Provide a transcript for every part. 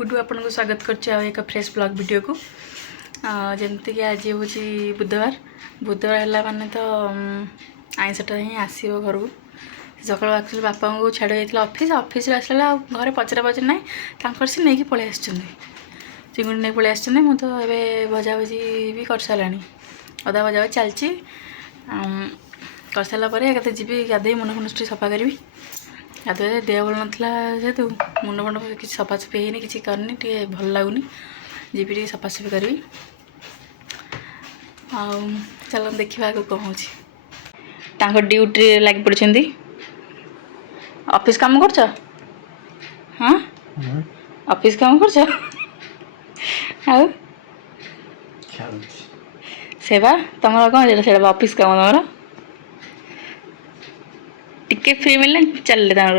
गुडू आपन को स्वागत करछे एक फ्रेश ब्लॉग वीडियो को जमती कि आज हूँ बुधवार बुधवार है माने तो आईंषटा ही आसो घर को सकाल एक्चुअली बापा को छाड़ जाइए ऑफिस ऑफिस आसला घर पचरा पचर ना से नहीं पलि आस चिंगुड़ी नहीं पलि आस तो ये भजा भजी भी कर सारा अदा भजा चलती कर सारापर एक जी गाधे मुंड फुंड सफा करी गाधे देह भल नाला जेहेतु मुंड फुंड कि सफासफी है किसी करनी टे भल लगुनि जी सफासफी करी चल देखा आगे कौन हो ड्यूटी लगी पड़ी ऑफिस काम कर हाँ ऑफिस काम कर सेवा तुम कौन से ऑफिस काम तुम टिके फ्री मिलने चल तार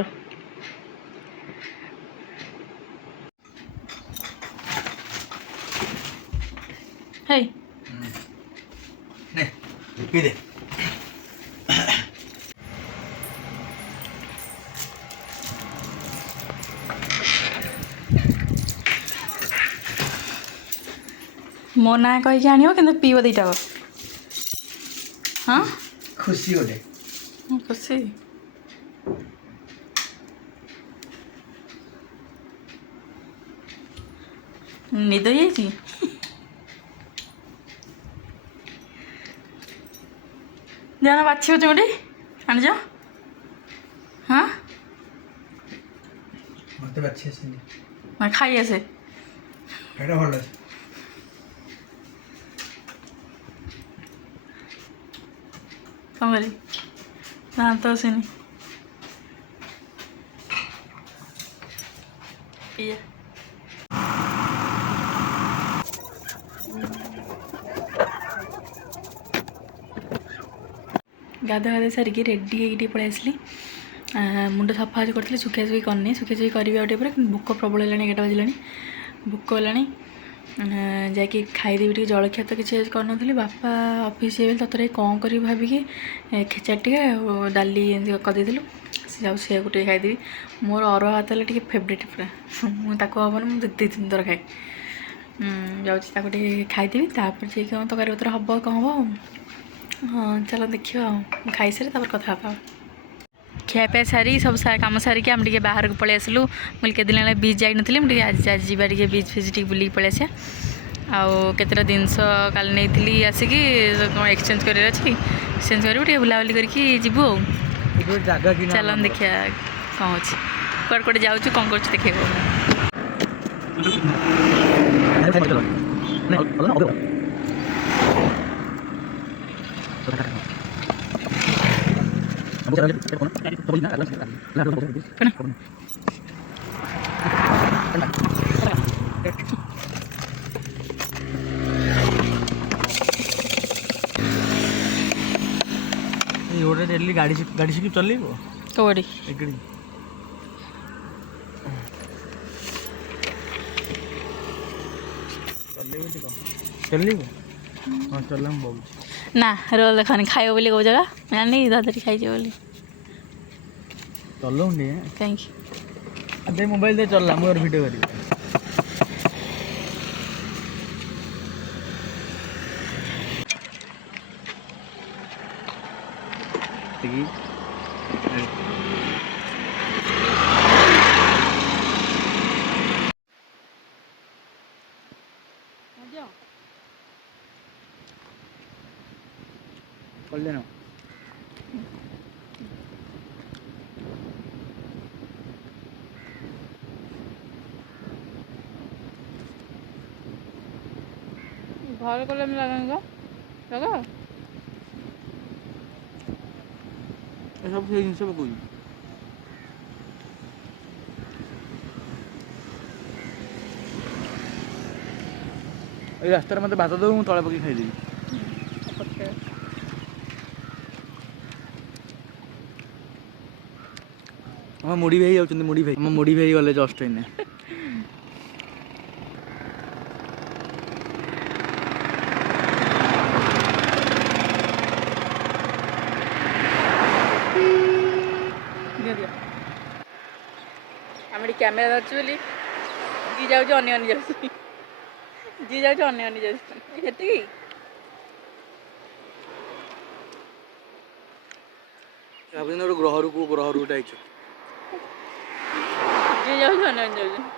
है मो ना कहीकि आण कि पीब दीटा हाँ खुशी गोटे खुशी निद जाइए जाना बाछी चिंगुड़ी आनिज हाँ मत बाछी आसेनी मैं खाई आसे एटा भल कौन करी ना तो आसेनी पिया गाधा गाधा सारिकी रेडी होगी पलि आसली मुंड सफा करी सुखा सुखी करनी सुखा सुखी करी भोक प्रबल है 11 बजला भोक है जाकि खाईदेवी जलखिया तो किसी करनी बापा ऑफिस ततर कौन कर भाविकी खेचार टे डाली करदेलु से गोटे खाईदेवी मोर अरुआ भात है फेवरेट पूरा मुझे हम मुझे 2-3 थर खाए जाऊँगी खाईदेवी तापर जी कौन तरकारी पत्र हम कौन हम हाँ चलो देखिए खाई सारे कथा खियापिया सारी सब कम सारिक आम टे बाहर को पलि आसलु मुझे केत दिन बीच जाई नी मुझे आज जावा टे बीच फिच टे बुल पलि आसा आउ केतटा जिनस काल नहीं आसिक एक्सचेंज कर एक्सचेंज कर बुलाबुली करके जीवु चल देखिया कौन अच्छे कौट कौटे जाऊँ कौन कर देखिए डेली गाड़ी शिखी चलेबो कौड़ी चलेबो हाँ चल ना रोल देखनी खाइब बोली कौ जगह जानी दादा खाई बोली चलो थैंक यू दे मोबाइल दे चलला मोर वीडियो करी खोल देना घर कले में लगेगा लगा सब से जिन सब कोई रास्ते मत भात दो मुझे तले पकड़ खाईदेवी हम मुड़ी भाई जाऊँ मुड़ी भाई हम मुड़ी भाई गले जस्ट इन आम कैमेरा धरचु बोली जी जाऊँ अने अने जाऊँ जी जाऊँ अने अने जाऊँ हेती ଭାବୁଛନ୍ତି ଗୋଟେ ଗ୍ରହରୁ ଗୋଟେ ଆଇଛ। जी जाऊँ अने अने जाऊँ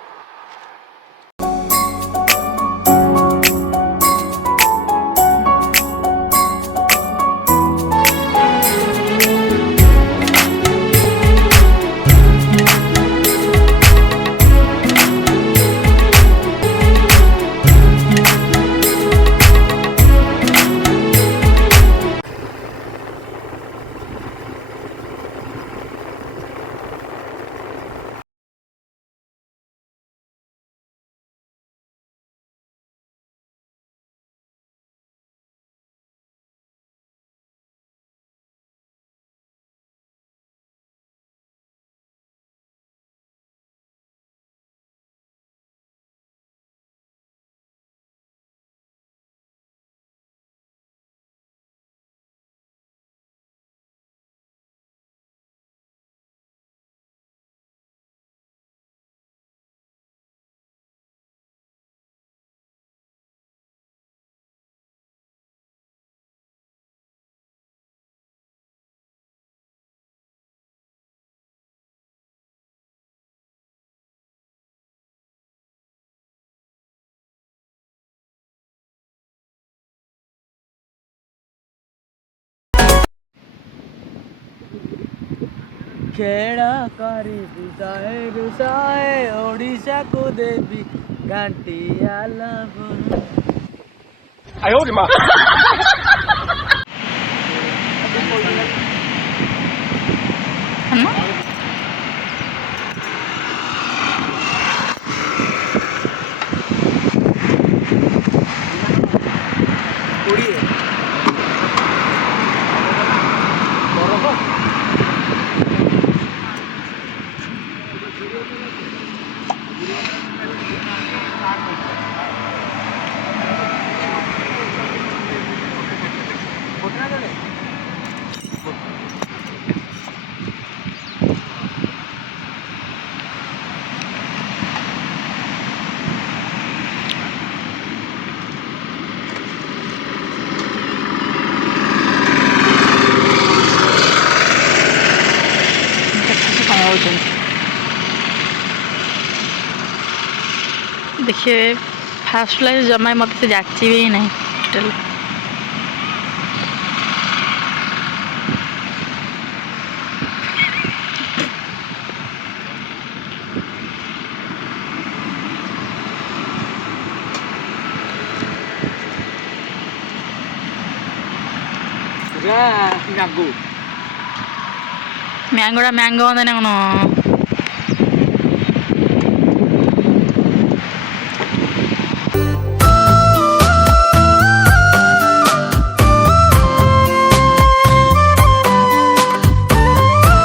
ଖେଳ କରିବି ଶହେ ରୁଷାଏ ଓଡ଼ିଶାକୁ ଦେବି ଘାଣ୍ଟିଆ ଲବଣ। କୋଡ଼ିଏ ବରଫ देखिए फास्ट फ्लाइट जमा मत से जाची भी नहीं टोटल ಮ್ಯಾಂಗೋ ಮ್ಯಾಂಗೋಡ ಮ್ಯಾಂಗೋ ಅಂದಾನೆ ಅವನು